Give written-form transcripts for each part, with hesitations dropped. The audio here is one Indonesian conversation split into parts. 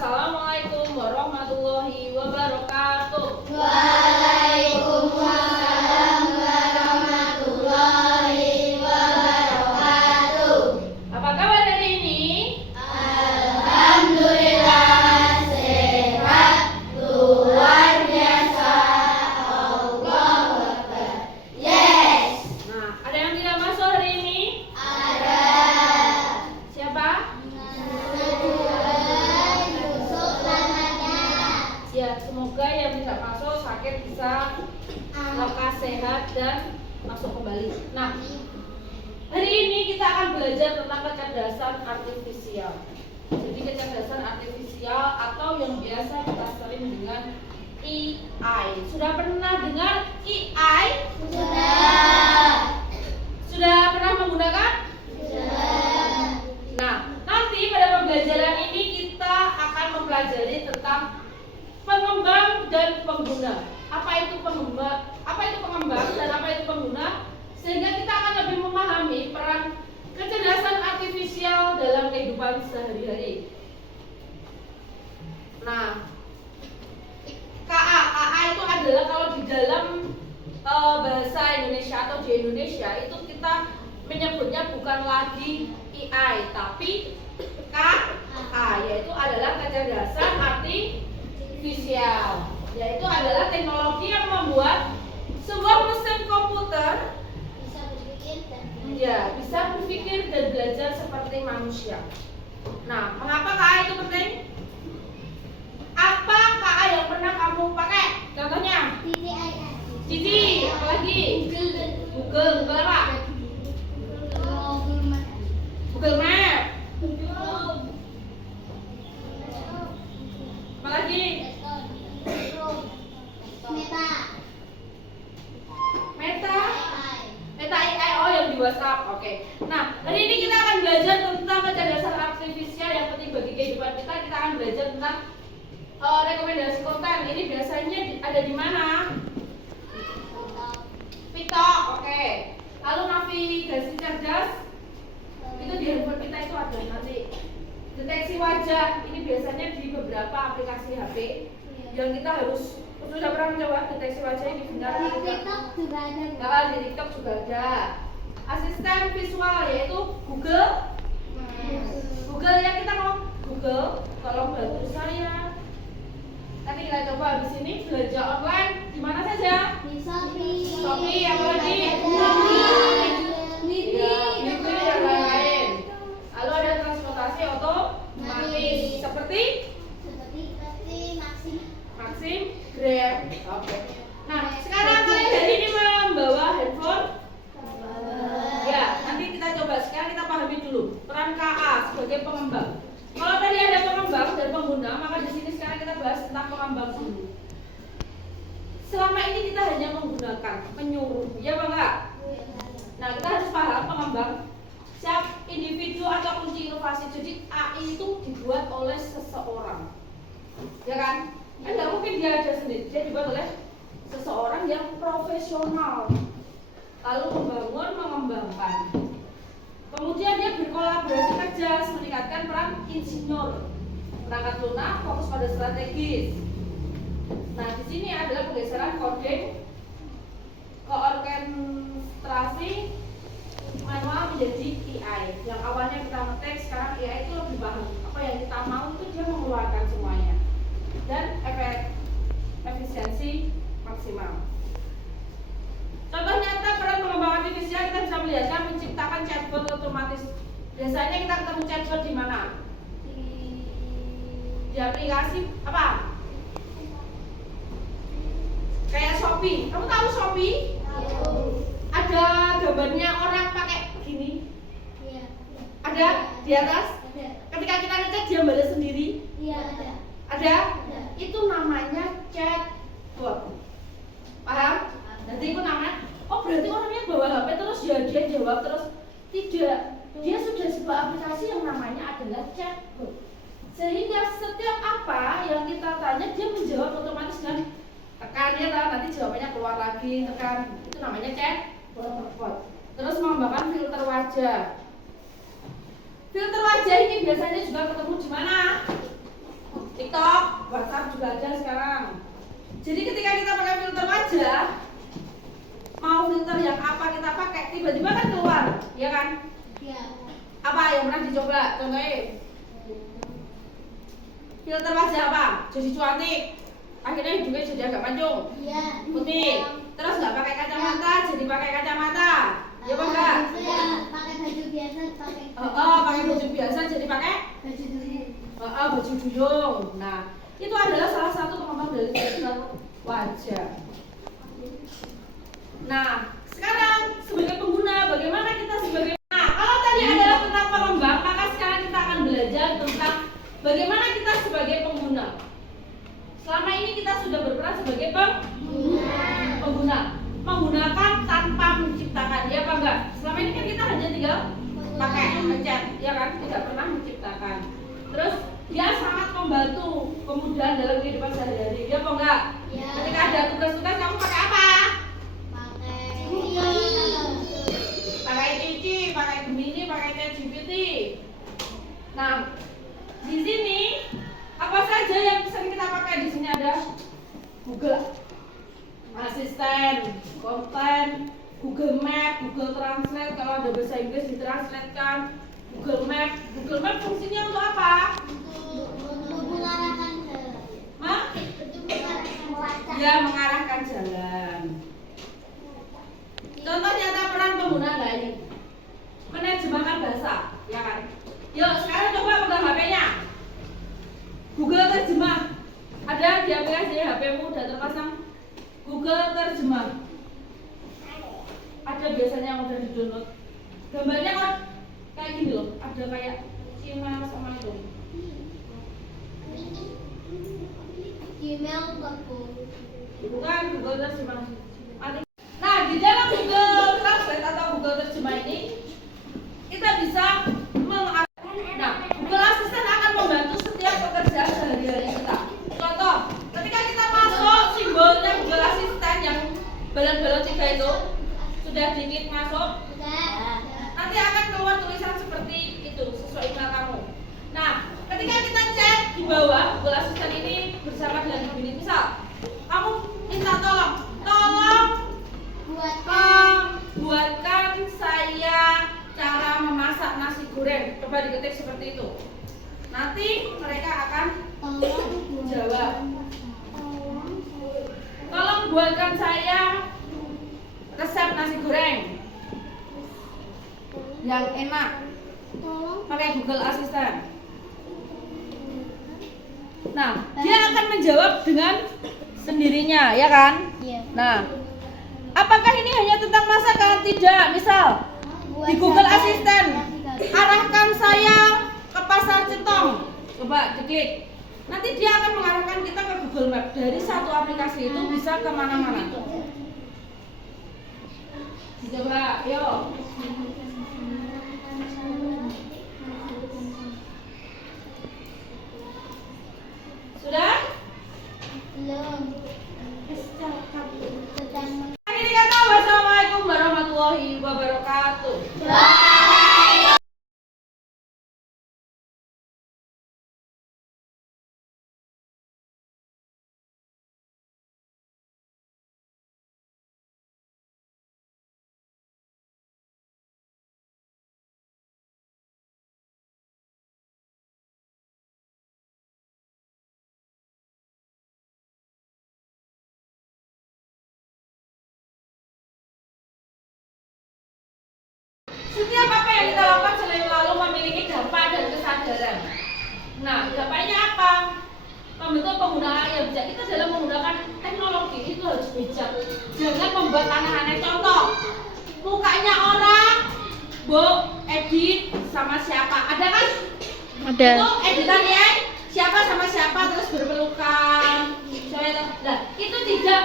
Assalamualaikum warahmatullahi wabarakatuh. Waalaikumsalam warahmatullahi wabarakatuh. Apa kabar hari ini? Alhamdulillah sehat, luar biasa. Allahu Akbar. Yes. Nah, ada yang tidak masuk hari ini? Ada. Siapa? Yusuf namanya. Ya, semoga yang tidak masuk sakit bisa lekas sehat dan masuk kembali. Nah, hari ini kita akan belajar tentang kecerdasan artifisial. Jadi kecerdasan artifisial atau yang biasa kita sering dengan AI. Sudah pernah dengar AI? Sudah. Sudah pernah menggunakan? Sudah. Nah, nanti pada pembelajaran ini kita akan mempelajari tentang pengembang dan pengguna. Apa itu pengembang dan apa itu pengguna? Sehingga kita akan lebih memahami peran kecerdasan artifisial dalam kehidupan sehari-hari. Nah, KA itu adalah kalau di dalam bahasa Indonesia atau di Indonesia itu kita menyebutnya bukan lagi AI tapi KA, yaitu adalah kecerdasan artifisial, yaitu adalah teknologi yang membuat sebuah mesin komputer bisa berpikir dan belajar seperti manusia. Nah, mengapa KA itu penting? Apa KA yang pernah kamu pakai? Contohnya? Cici, apalagi? Google apa? Google Map. Apalagi? Meta AI, oh yang di WhatsApp. Oke. Nah, hari ini kita akan belajar tentang kecerdasan artifisial yang penting bagi kehidupan kita. Kita akan belajar tentang rekomendasi konten. Ini biasanya ada di mana? TikTok, oke. Lalu navigasi cerdas itu di handphone kita itu ada nanti. Deteksi wajah ini biasanya di beberapa aplikasi HP yang kita harus sudah pernah mencoba deteksi wajah ini benar atau tidak? Nah, di TikTok juga ada. Asisten visual yaitu Google. Google yang kita ngomong Google, tolong bantu saya. Nanti kita coba habis ini belanja online di mana saja? Shopee, apa lagi? Blibli dan lain-lain. Lalu ada transportasi otomatis seperti Maxim, Grab. Oke. Nah, sekarang kalian hari ini membawa handphone? Ya, nanti kita coba. Sekarang kita pahami dulu peran KA sebagai pengembang. Kalau tadi ada pengembang dan pengguna, maka di sini sekarang kita bahas tentang pengembang dulu. Selama ini kita hanya menggunakan penyuruh, ya Bang Kak? Nah, kita harus paham pengembang siap individu atau kunci inovasi. Jadi AI itu dibuat oleh seseorang, ya kan? Kan nggak mungkin dia ada sendiri. Dia dibuat oleh seseorang yang profesional, lalu membangun, mengembangkan. Kemudian dia berkolaborasi kerja, meningkatkan peran insinyur, perangkat lunak, fokus pada strategis. Nah, di sini adalah pergeseran coding ke orkestrasi manual menjadi AI. Yang awalnya kita ngetik, sekarang AI itu lebih paham apa yang kita mau itu dia mengeluarkan semuanya dan efisiensi maksimal. Contoh nyata peran pengembangan artifisial kita bisa melihatkan menciptakan chatbot otomatis. Biasanya kita ketemu chatbot di mana? Di aplikasi apa? Kayak Shopee. Kamu tahu Shopee? Ada gambarnya orang pakai gini. Ada di atas? Ketika kita ngechat dia balas sendiri. Ada? Itu namanya chatbot. Paham? Nanti itu namanya. Oh, berarti orangnya bawa HP terus ya dia jawab terus. Tidak. Dia sudah sebuah aplikasi yang namanya adalah chatbot. Sehingga setiap apa yang kita tanya dia menjawab otomatis dan tekan ya nanti jawabannya keluar lagi, tekan. Itu namanya chatbot. Terus mengembangkan filter wajah. Filter wajah ini biasanya juga ketemu di mana? belajar sekarang. Jadi ketika kita pakai filter wajah, mau filter yang apa kita pakai, tiba-tiba kan keluar, ya kan? Ya. Apa yang pernah dicoba? Contohnya filter wajah apa? Jadi cantik, akhirnya hidungnya jadi agak mancung, Ya. putih. Terus nggak pakai kacamata, jadi pakai kacamata, ya apa enggak? Ya, pakai baju biasa, pakai Pakai baju biasa jadi pakai baju dulu. baju duyung. Nah, itu adalah salah satu pengembang dari filter wajah. Nah, sekarang sebagai pengguna, bagaimana kita sebagai kalau tadi adalah tentang pengembang, maka sekarang kita akan belajar tentang bagaimana kita sebagai pengguna. Selama ini kita sudah berperan sebagai pengguna, menggunakan tanpa menciptakan, ya apa enggak? Selama ini kan kita hanya tinggal pakai pencet, ya kan? Tidak pernah menciptakan. Terus dia sangat membantu kemudahan dalam kehidupan sehari-hari, ya apa enggak? Ya. Ketika ada tugas-tugas kamu pakai apa? Pakai Cici, pakai Gemini, pakai ChatGPT. Nah, di sini apa saja yang sering kita pakai? Di sini ada Google Asisten, konten, Google Map, Google Translate. Kalau ada bahasa Inggris ditranslatekan. Google Map. Google Map fungsinya untuk apa? Untuk mengarahkan jalan. Hah? Untuk mengarahkan wajah. Ya, mengarahkan jalan. Contoh nyata peran pengguna ini menerjemahkan bahasa, ya kan? Yuk, sekarang coba pegang HP-nya. Google Terjemah. Ada di aplikasi HP-mu udah terpasang Google Terjemah. Ada biasanya yang udah di-download. Gambarnya kan kayak gini loh, ada kayak Cina sama itu. Gmail bagus. Bukan Google Terjemah. Nah, di dalam Google Translate atau Google Terjemah ini kita bisa Nah, Google Assistant akan membantu setiap pekerjaan sehari-hari kita. Contoh, ketika kita masuk simbolnya Google Assistant yang balon-balon 3 itu sudah diklik masuk, Sudah. nanti akan keluar tulisan seperti itu sesuai email kamu. Nah, ketika kita cek di bawah Google Assistant ini bersama dengan begini, misal kamu minta tolong buatkan saya cara memasak nasi goreng. Coba diketik seperti itu. Nanti mereka akan jawab. Tolong buatkan saya resep nasi goreng yang enak pakai Google Assistant. Nah, dia akan menjawab dengan sendirinya, ya kan? Iya. Nah, apakah ini hanya tentang masakan? Tidak. Misal di Google Assistant, arahkan saya ke pasar Centong. Coba diklik. Nanti dia akan mengarahkan kita ke Google Map. Dari satu aplikasi itu bisa kemana-mana. Coba, yuk. Sudah? Belum. Sedang. Akhirnya kata wassalamualaikum warahmatullahi wabarakatuh. Setiap apa yang kita lakukan selalu memiliki dampak dan kesadaran. Nah, dampaknya apa? Membentuk penggunaan yang bijak. Kita dalam menggunakan teknologi itu harus bijak. Jangan membuat aneh-aneh. Contoh, mukanya orang, edit sama siapa? Ada kan? Ada. Itu editan ya? Siapa sama siapa terus berpelukan. Nah, itu tidak,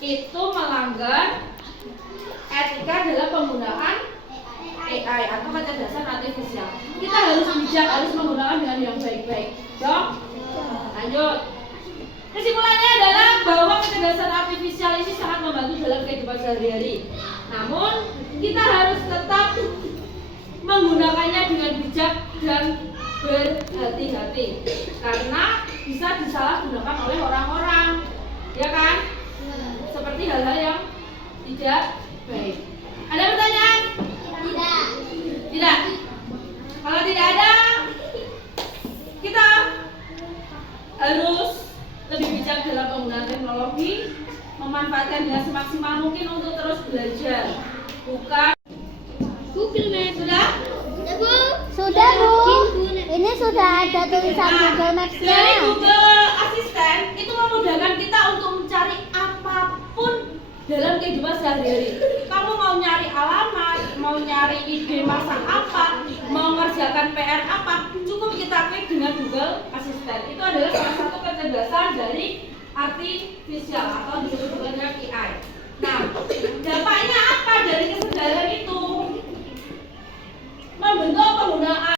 itu melanggar etika dalam penggunaan AI atau kecerdasan artifisial. Kita harus bijak, harus menggunakan dengan yang baik-baik. Dong? Lanjut. Kesimpulannya adalah bahwa kecerdasan artifisial ini sangat membantu dalam kehidupan sehari-hari. Namun, kita harus tetap menggunakannya dengan bijak dan berhati-hati. Karena bisa disalahgunakan oleh orang-orang, ya kan? Seperti hal-hal yang tidak baik. Ada pertanyaan? Tidak. Tidak. Kalau tidak ada, kita harus lebih bijak dalam penggunaan teknologi, memanfaatkan dengan semaksimal mungkin untuk terus belajar. Bukan Google Maps sudah? Sudah, Bu. Ini sudah ada tulisan Google Dari Maps-nya. Google Assistant itu memudahkan kita untuk mencari apapun dalam kehidupan sehari-hari. Kamu mau nyari alamat, mau nyari ide masak apa, mau ngerjakan PR apa, cukup kita klik dengan Google Assistant. Itu adalah salah satu kecerdasan dari artificial atau disebut dengan AI. Nah, dampaknya apa dari kesadaran itu? Membentuk penggunaan